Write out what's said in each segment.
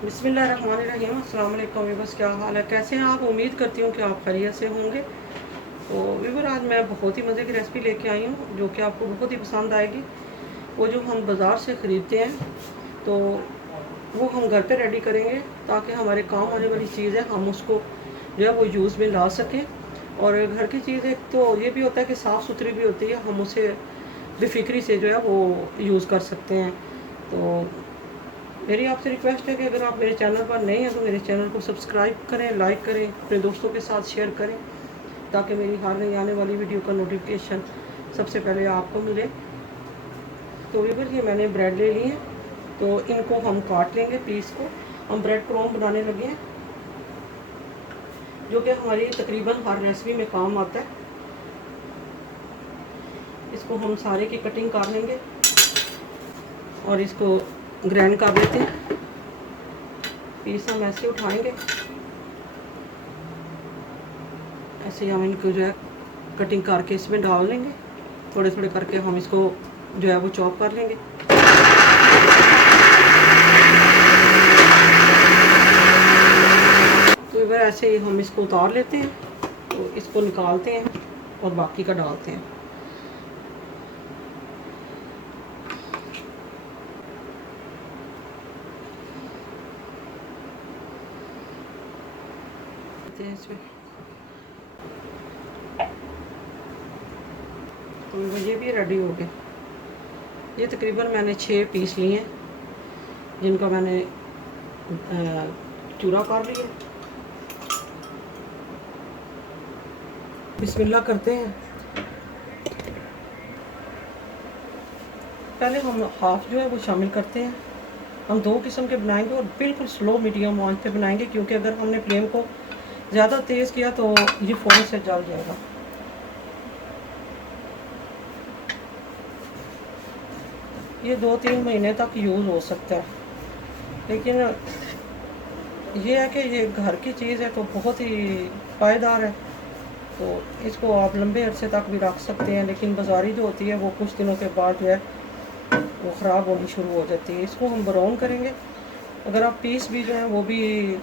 बिस्मिल्लाहिर्रहमानिर्रहीम। अस्सलाम वालेकुम वीवर्स, क्या हाल है, कैसे हैं आप? उम्मीद करती हूँ कि आप खैरियत से होंगे। तो वीवर, आज मैं बहुत ही मज़े की रेसिपी लेके आई हूँ जो कि आपको बहुत ही पसंद आएगी। वो जो हम बाज़ार से ख़रीदते हैं तो वो हम घर पे रेडी करेंगे ताकि हमारे काम आने वाली चीज़ है, हम उसको जो है वो यूज़ में ला सकें। और घर की चीज़ एक तो ये भी होता है कि साफ़ सुथरी भी होती है, हम उसे बेफिक्री से जो है वो यूज़ कर सकते हैं। तो मेरी आपसे रिक्वेस्ट है कि अगर आप मेरे चैनल पर नए हैं तो मेरे चैनल को सब्सक्राइब करें, लाइक करें, अपने दोस्तों के साथ शेयर करें ताकि मेरी हर नई आने वाली वीडियो का नोटिफिकेशन सबसे पहले आपको मिले। तो वीवर, ये मैंने ब्रेड ले ली है, तो इनको हम काट लेंगे पीस को। हम ब्रेड क्रोम बनाने लगे हैं जो कि हमारी तकरीबन हर रेसिपी में काम आता है। इसको हम सारे की कटिंग कर लेंगे और इसको ग्राइंड कर लेते हैं। पीस हम ऐसे उठाएंगे, ऐसे हम इनको जो है कटिंग करके इसमें डाल लेंगे। थोड़े थोड़े करके हम इसको जो है वो चॉप कर लेंगे। तो इधर ऐसे ही हम इसको उतार लेते हैं, तो इसको निकालते हैं और बाकी का डालते हैं। इसमें तो ये भी रेडी हो गए। ये तकरीबन मैंने 6 पीस लिए हैं जिनका मैंने चूरा कर लिया। बिस्मिल्लाह करते हैं। पहले हम हाफ जो है वो शामिल करते हैं। हम 2 किस्म के बनाएंगे और बिल्कुल स्लो मीडियम आंच पे बनाएंगे, क्योंकि अगर हमने फ्लेम को ज़्यादा तेज़ किया तो ये फ़ौरन से जल जाएगा। ये 2-3 महीने तक यूज़ हो सकता है, लेकिन ये है कि ये घर की चीज़ है तो बहुत ही पायदार है, तो इसको आप लंबे अरसे तक भी रख सकते हैं। लेकिन बाज़ारी जो होती है वो कुछ दिनों के बाद जो है वो ख़राब होनी शुरू हो जाती है। इसको हम ब्राउन करेंगे। अगर आप पीस भी जो है वो भी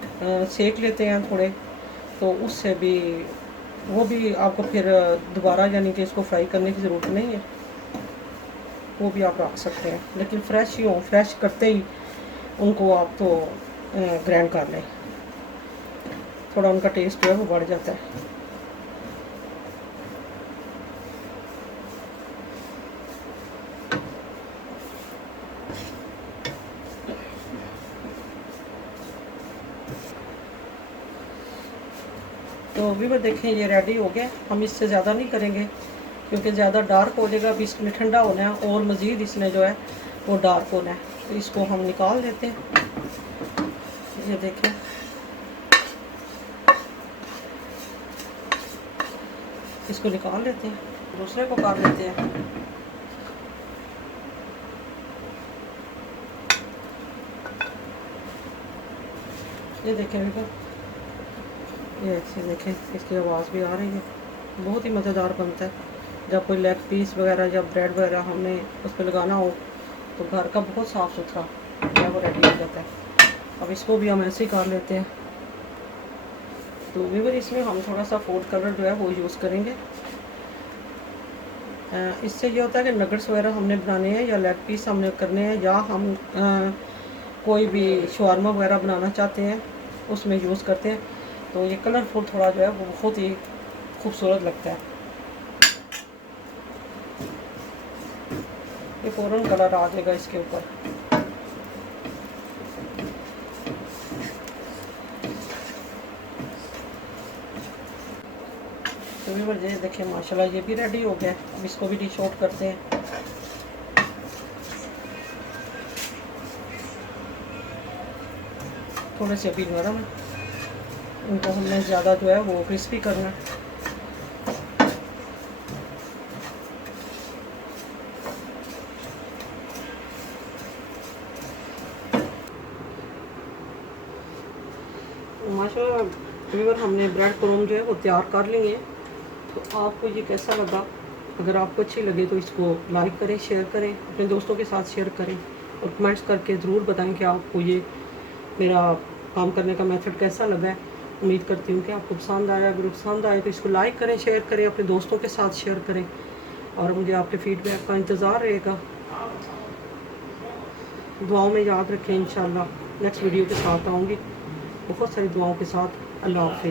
सेक लेते हैं थोड़े, तो उससे भी वो भी आपको फिर दोबारा यानी कि इसको फ्राई करने की ज़रूरत नहीं है, वो भी आप रख सकते हैं। लेकिन फ्रेश ही हो, फ्रेश करते ही उनको आप तो ग्राइंड कर लें, थोड़ा उनका टेस्ट जो है वो बढ़ जाता है। तो अभी भी देखें ये रेडी हो गया। हम इससे ज़्यादा नहीं करेंगे क्योंकि ज़्यादा डार्क हो जाएगा। अभी इसमें ठंडा होना है और मज़ीद इसने जो है वो डार्क होना है। तो इसको हम निकाल देते हैं। ये देखें, इसको निकाल लेते हैं, दूसरे को कर लेते हैं। ये देखें अभी ये ऐसे देखें, इसकी आवाज़ भी आ रही है। बहुत ही मज़ेदार बनता है जब कोई लेग पीस वगैरह या ब्रेड वगैरह हमने उस पर लगाना हो, तो घर का बहुत साफ़ सुथरा है वो रेडी हो जाता है। अब इसको भी हम ऐसे ही कर लेते हैं। तो वीवर, इसमें हम थोड़ा सा फूड कलर जो है वो यूज़ करेंगे। इससे ये होता है कि नगट्स वगैरह हमने बनाने हैं या लेग पीस हमने करने हैं, या हम कोई भी शवारमा वगैरह बनाना चाहते हैं उसमें यूज़ करते हैं, तो ये कलरफुल थोड़ा जो है वो बहुत ही खूबसूरत लगता है। ये फ़ौरन कलर आ जाएगा इसके ऊपर। तो भी ये देखिए माशाल्लाह ये भी रेडी हो गया। अब इसको भी डिश आउट करते हैं। थोड़े से अभी नरम, इनको हमने ज़्यादा जो है वो क्रिस्पी करना। माशाल्लाह व्यूअर, हमने ब्रेड क्रोम जो है वो तैयार कर लिए हैं। तो आपको ये कैसा लगा? अगर आपको अच्छी लगे तो इसको लाइक करें, शेयर करें, अपने दोस्तों के साथ शेयर करें और कमेंट्स करके ज़रूर बताएं कि आपको ये मेरा काम करने का मेथड कैसा लगा है। उम्मीद करती हूँ कि आपको पसंद आया। अगर पसंद आए तो इसको लाइक करें, शेयर करें, अपने दोस्तों के साथ शेयर करें और मुझे आपके फीडबैक का इंतज़ार रहेगा। दुआओं में याद रखें। इंशाल्लाह नेक्स्ट वीडियो के साथ आऊँगी बहुत सारी दुआओं के साथ। अल्लाह हाफ़िज़।